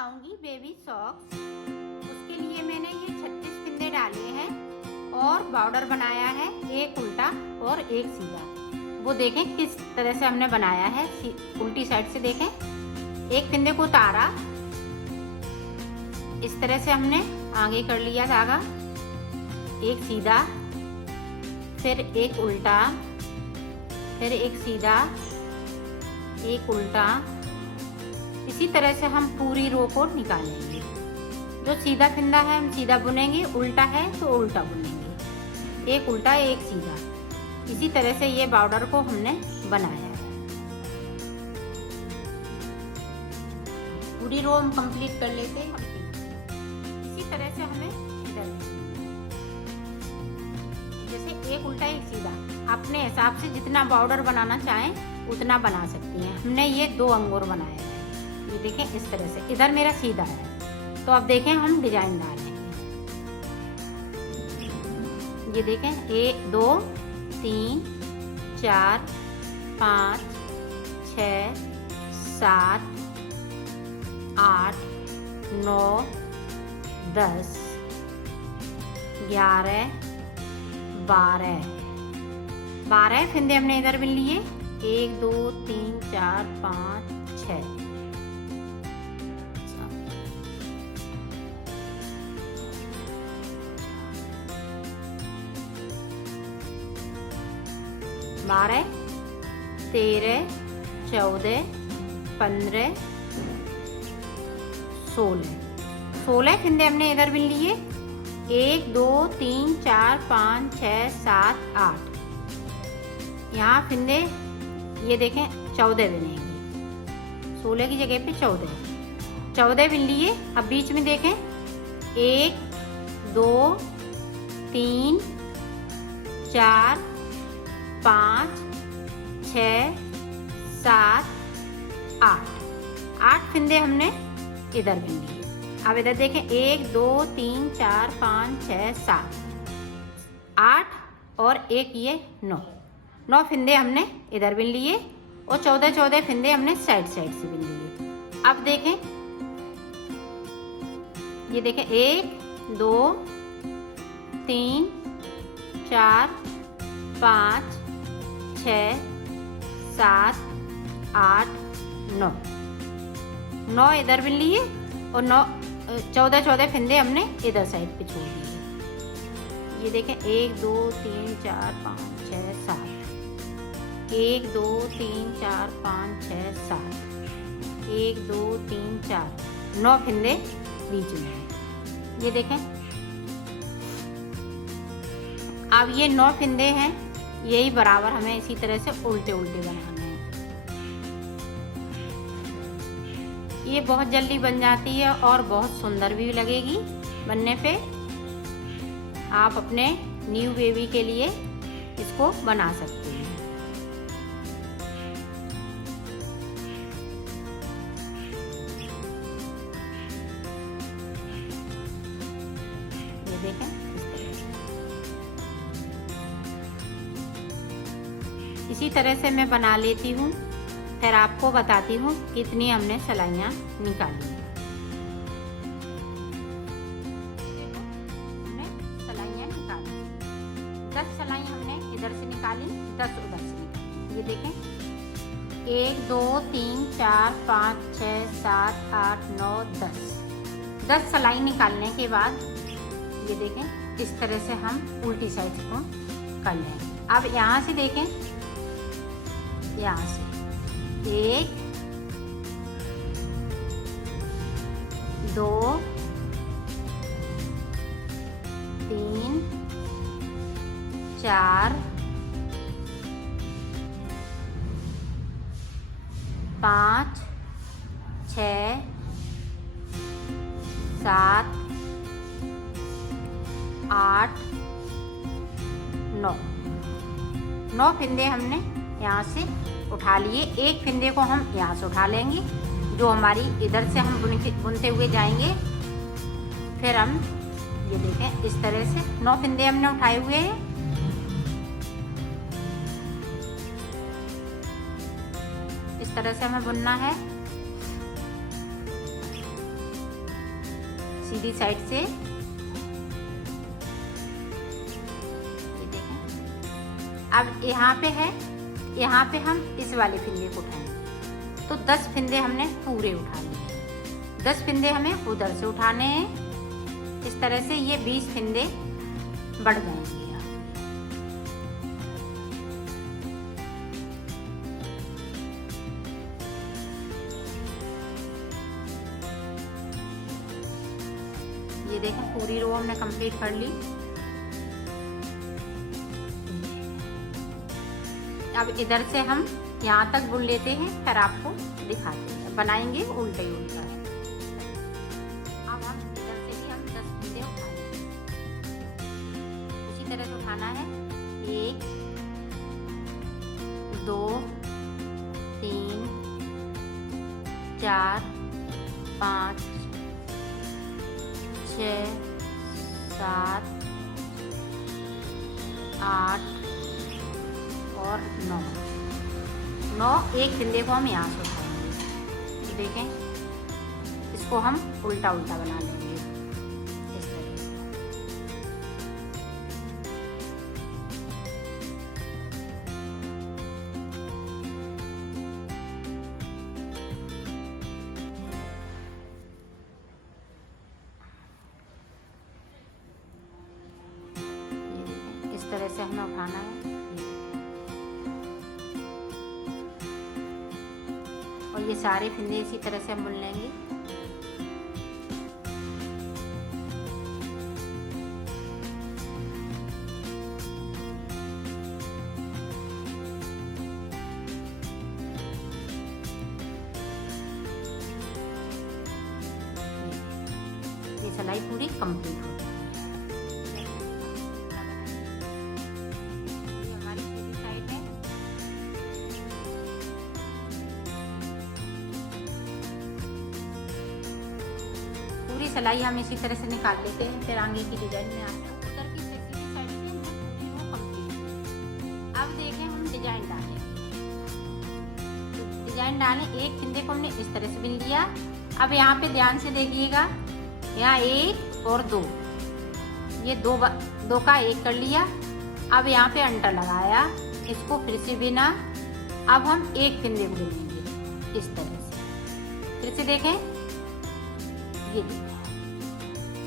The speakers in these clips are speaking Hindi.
सिखाऊंगी बेबी सॉक्स। उसके लिए मैंने ये 36 फिंदे डाले हैं और बॉर्डर बनाया है, एक उल्टा और एक सीधा। वो देखें किस तरह से हमने बनाया है। उल्टी साइड से देखें, एक फिंदे को उतारा, इस तरह से हमने आगे कर लिया धागा, एक सीधा, फिर एक उल्टा, फिर एक सीधा, एक उल्टा। इसी तरह से हम पूरी रो को निकालेंगे। जो सीधा फिंदा है हम सीधा बुनेंगे, उल्टा है तो उल्टा बुनेंगे, एक उल्टा एक सीधा। इसी तरह से ये बॉर्डर को हमने बनाया है। पूरी रो हम कंप्लीट कर लेते हैं। इसी तरह से हमें इधर जैसे एक उल्टा एक सीधा, अपने हिसाब से जितना बॉर्डर बनाना चाहें उतना बना सकती हैं। हमने ये 2 अंगूर बनाए हैं, ये देखें इस तरह से। इधर मेरा सीधा है, तो अब देखें हम डिजाइन डालेंगे। ये देखें 1 2 3 4 5 6 7 8 9 10 11 12 फिंदे हमने इधर बिन लिए। 1 2 3 4 5 6। 12 13 14 15 16 फिंदे हमने इधर बिन लिए। 1 2 3 4 5 6 7 8। यहाँ फिंदे ये देखें 14 बिनेंगे, 16 की जगह पे 14 बिन लिए। अब बीच में देखें 1 2 3 4 5 6 7 8 फिंदे हमने इधर बिन लिए। अब इधर देखें 1 2 3 4 5 6 7 8 और एक ये 9 फिंदे हमने इधर बिन लिए और 14 फिंदे हमने साइड से बिन लिए। अब देखें, ये देखें 1 2 3 4 5 6 7 8 9 इधर बिन लिए और 14 फिंदे हमने इधर साइड पे छोड़ दिए। ये देखें 1 2 3 4 5 6 7 1 2 3 4 5 6 7 1 2 3 4 9 फिंदे बीच में हैं। ये देखें, अब ये 9 फिंदे हैं, यही बराबर हमें इसी तरह से उल्टे बनाने हैं। ये बहुत जल्दी बन जाती है और बहुत सुंदर भी लगेगी बनने पे। आप अपने न्यू बेबी के लिए इसको बना सकते हैं। ये देखें इस तरह से। इसी तरह से मैं बना लेती हूँ, फिर आपको बताती हूँ कितनी हमने सिलाइयाँ निकाली हैं। हमने सिलाइयाँ निकाली, 10 सिलाई हमने इधर से निकाली, 10 उधर से निकाली। ये देखें 1 2 3 4 5 6 7 8 9 10 सिलाई निकालने के बाद ये देखें इस तरह से हम उल्टी साइड को कर लेंगे। अब यहाँ से देखें, यहाँ से 1 2 3 4 5 6 7 8 9 फिंदे हमने यहाँ से उठा लिए। एक फिंदे को हम यहाँ से उठा लेंगे, जो हमारी इधर से हम बुनते हुए जाएंगे। फिर हम ये देखें इस तरह से 9 फिंदे हमने उठाए हुए हैं। इस तरह से हमें बुनना है। सीधी साइड से। ये देखें। अब यहाँ पे है, यहाँ पे हम इस वाले फिंदे को उठाएंगे। तो 10 फिंदे हमने पूरे उठा लिए। 10 फिंदे हमें उधर से उठाने हैं। इस तरह से ये 20 फिंदे बढ़ जाएंगे। ये देखें, पूरी रो हमने कंप्लीट कर ली। अब इधर से हम यहाँ तक बुन लेते हैं, फिर आपको दिखाते हैं। बनाएंगे उल्टा ही उल्टा। अब हम इधर से भी हम 10 फंदे उठा लेंगे। उसी तरह से उठाना है। 1 2 3 4 5 6 7 8 और 9। एक फिंदे को हम यहाँ से उठाएंगे। देखें, इसको हम उल्टा उल्टा बना लेंगे इस तरह से। ये देखें, इस तरह से हमें उठाना है। और ये सारे फिंदे इसी तरह से हम बुन लेंगे। ये सिलाई पूरी कंप्लीट हो गई। ये हमारी सीधी साइड है। पूरी सिलाई हम इसी तरह से निकाल लेते हैं। फिर आगे की डिजाइन में आते हैं। उधर की सीधी साइड से हमने पूरी रो कंप्लीट की। अब देखें, हम डिजाइन डालें। तो डिजाइन डालें। एक फिंदे को हमने इस तरह से बिन लिया। अब यहाँ पे ध्यान से देखिएगा, यहाँ 1 और 2, ये दो का 1 कर लिया। अब यहाँ पे अंटर लगाया, इसको फिर से बिना। अब हम एक फिंदे को बिनेंगे इस तरह से। फिर से देखें, ये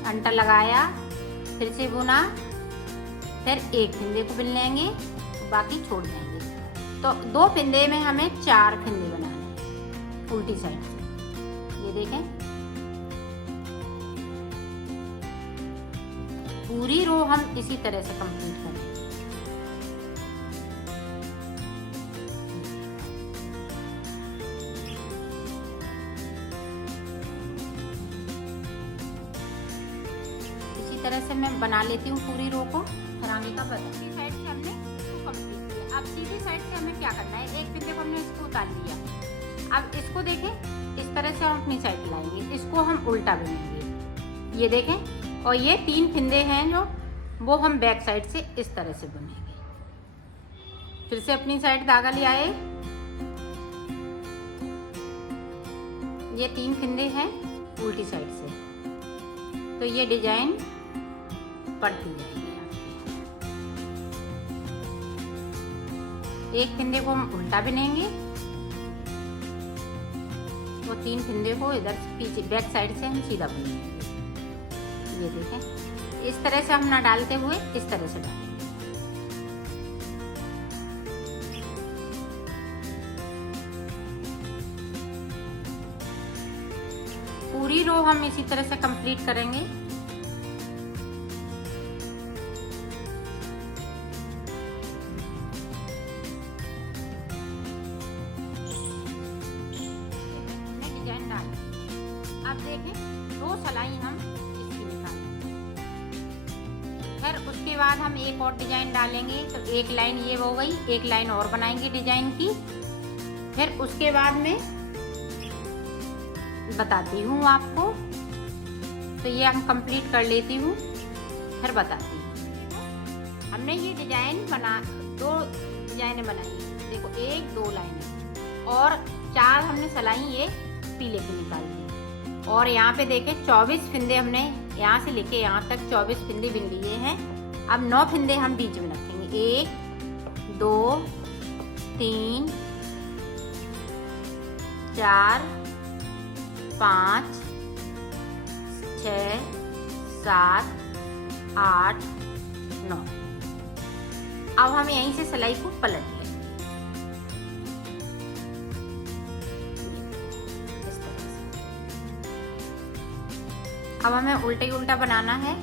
अंटर लगाया, फिर से बुना, फिर एक फिंदे को बिन लेंगे, बाकी छोड़ देंगे। तो 2 फिंदे में हमें 4 फिंदे बनाने हैं उल्टी साइड से। ये देखें, पूरी रो हम इसी तरह से कंप्लीट करेंगे। तरह से मैं बना लेती हूँ पूरी रो को। फिर आगे का बता, सीधी साइड से हमने इसको कंप्लीट किया। अब सीधी साइड से हमें क्या करना है, एक फिंदे को हमने इसको उतार लिया। अब इसको देखें, इस तरह से हम अपनी साइड लाएंगे, इसको हम उल्टा बुनेंगे। ये देखें, और ये 3 फिंदे हैं जो, वो हम बैक साइड से इस तरह से बुनेंगे। फिर से अपनी साइड धागा ले आए। ये 3 फिंदे हैं उल्टी साइड से। तो ये डिजाइन पड़ती जाएगी। एक फिंदे को हम उल्टा बिनेंगे, वो 3 फिंदे को इधर पीछे बैक साइड से हम सीधा बुनेंगे। ये देखें, इस तरह से हम ना डालते हुए इस तरह से डालेंगे। पूरी रो हम इसी तरह से कंप्लीट करेंगे। डिजाइन डाल, अब देखें 2 सिलाई हम इसकी निकालेंगे। फिर उसके बाद हम एक और डिजाइन डालेंगे। तो एक लाइन ये हो गई, एक लाइन और बनाएंगे डिजाइन की। फिर उसके बाद में बताती हूँ आपको। तो ये हम कंप्लीट कर लेती हूँ, फिर बताती हूँ। हमने ये डिजाइन 2 डिजाइनें बनाई। देखो, 1 2 लाइनें और 4 हमने सिलाई ये पीले की निकाल दी। और यहाँ पे देखें 24 फिंदे हमने यहाँ से लेके यहाँ तक 24 फिंदे बिन लिए हैं। अब 9 फिंदे हम बीच में रखेंगे। 1 2 3 4 5 6 7 8 9। अब हम यहीं से सिलाई को पलट लें। इस तरह से। अब हमें उल्टा ही उल्टा बनाना है।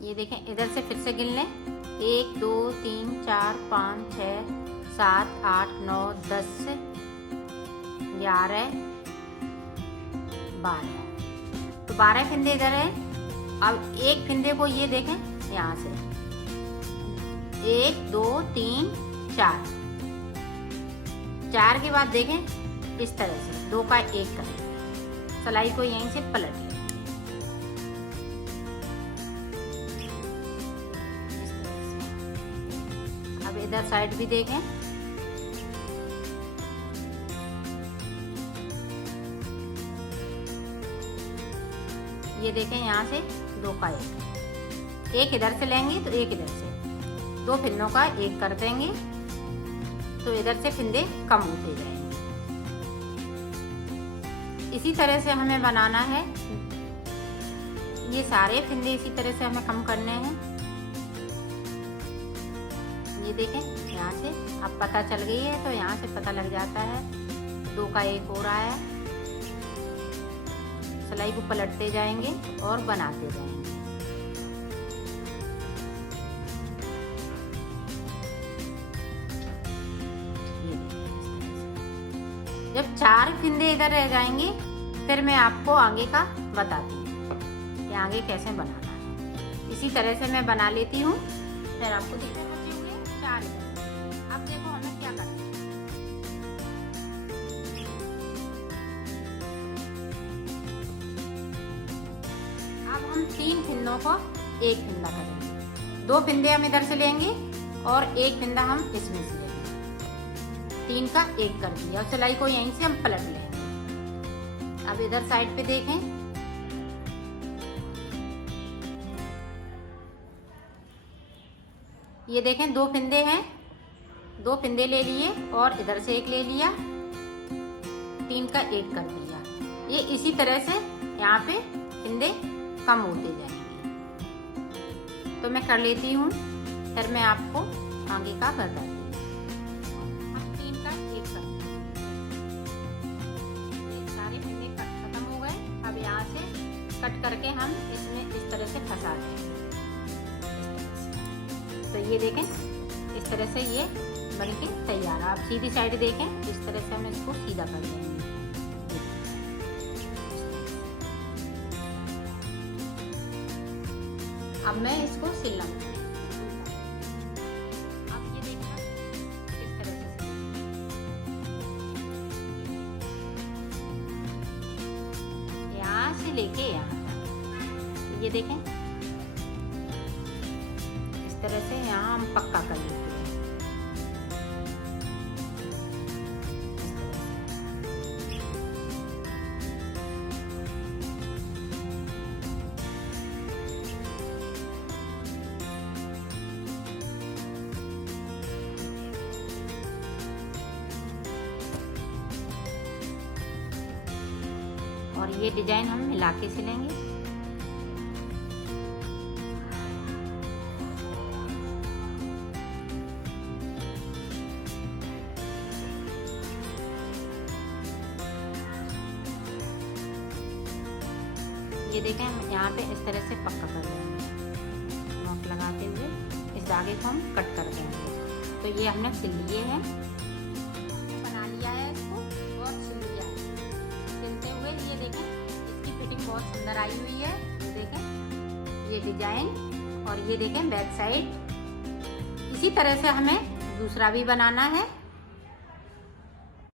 ये देखें, इधर से फिर से गिन लें। 1 2 3 4 5 6 7 8 9 10 11 12। तो 12 फिंदे इधर है। अब एक फिंदे को ये देखें यहाँ से 1 2 3 4 4 के बाद देखें इस तरह से 2 का 1 करें। सिलाई को यहीं से पलट लें। अब इधर साइड भी देखें। ये देखें, यहाँ से 2 का 1 इधर से लेंगे तो 1 इधर से 2 फिंदों का 1 कर देंगे तो इधर से फिंदे कम होते जाएंगे। इसी तरह से हमें बनाना है। ये सारे फिंदे इसी तरह से हमें कम करने हैं। ये देखें, यहाँ से अब पता चल गई है तो यहाँ से पता लग जाता है 2 का 1 हो रहा है। सिलाई को पलटते जाएंगे और बनाते जाएंगे। जब 4 फिंदे इधर रह जाएंगे फिर मैं आपको आगे का बताती हूँ कि आगे कैसे बनाना है। इसी तरह से मैं बना लेती हूँ, फिर आपको दिखाते होंगे 4 इधर। अब देखो हमें क्या करना है। अब हम 3 फिंदों को 1 फिंदा करेंगे। 2 फिंदे हम इधर से लेंगे और 1 फिंदा हम इसमें से लेंगे। 3 का 1 कर दिया और सिलाई को यहीं से हम पलट लेंगे। अब इधर साइड पे देखें, ये देखें 2 फिंदे हैं। 2 फिंदे ले लिए और इधर से 1 ले लिया। 3 का 1 कर दिया। ये इसी तरह से यहाँ पे फिंदे कम होते जाएंगे। तो मैं कर लेती हूँ, फिर मैं आपको आगे का बताती हूँ। हम 3 का 1 कर सारे फिंदे खत्म हो गए। अब यहाँ से कट करके हम इसमें इस तरह से फंसा देंगे। तो ये देखें, इस तरह से ये बनके तैयार है। आप सीधी साइड देखें, इस तरह से हम इसको सीधा कर देंगे। अब मैं इसको सिल लूंगी। अब ये देखना इस तरह से यहाँ से लेके यहाँ तक। ये देखें, इस तरह से यहाँ हम पक्का कर लेते हैं। और ये डिजाइन हम मिला के सिलेंगे। ये देखें, हम यहाँ पे इस तरह से पक्का कर देंगे। नोट लगाते हुए इस धागे को हम कट कर देंगे। तो ये हमने सिल लिए हैं, बना लिया है इसको और सिल लिया है। सिलते हुए ये देखें, इसकी फिटिंग बहुत सुंदर आई हुई है। ये देखें, ये डिजाइन, और ये देखें बैक साइड। इसी तरह से हमें दूसरा भी बनाना है।